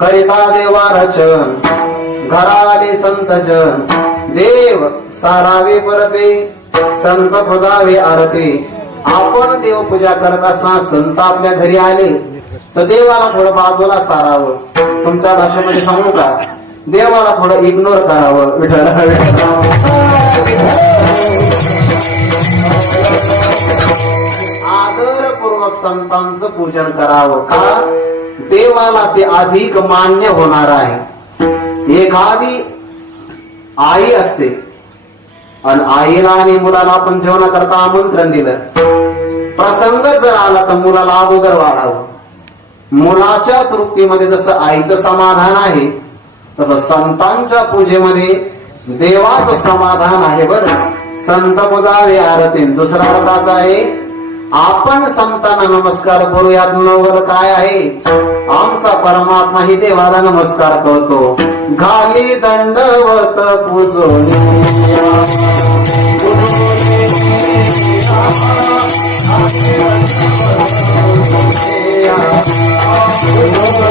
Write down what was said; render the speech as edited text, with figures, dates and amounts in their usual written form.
करिता देवा रचन घराले संतजन देव सारावे परते संत पुजावे आरते. आपण देवपूजा करत असताना संत आपल्या घरी आले तर देवाला थोडं बाजूला सारावं. तुमच्या भाषेमध्ये सांगू का, देवाला थोडं इग्नोर करावं. विठ्ठल आदरपूर्वक संतांचं पूजन करावं. का, देवाला ते अधिक मान्य होणार आहे. एखादी आई असते आणि आईला आणि मुलाला आपण जेवणाकरता आमंत्रण दिलं, प्रसंग जर आला तर मुलाला अगोदर वाढावं. मुलाच्या तृप्तीमध्ये जसं आईचं समाधान आहे तसं संतांच्या पूजेमध्ये देवाचं समाधान आहे. बरं, संत पुजावे आरती. दुसरा अर्थ असा आहे, आपण संतांना नमस्कार करूयात. नवर काय आहे, आमचा परमात्मा ही देवाला नमस्कार करतो. घाली दंडवत पूजोनिया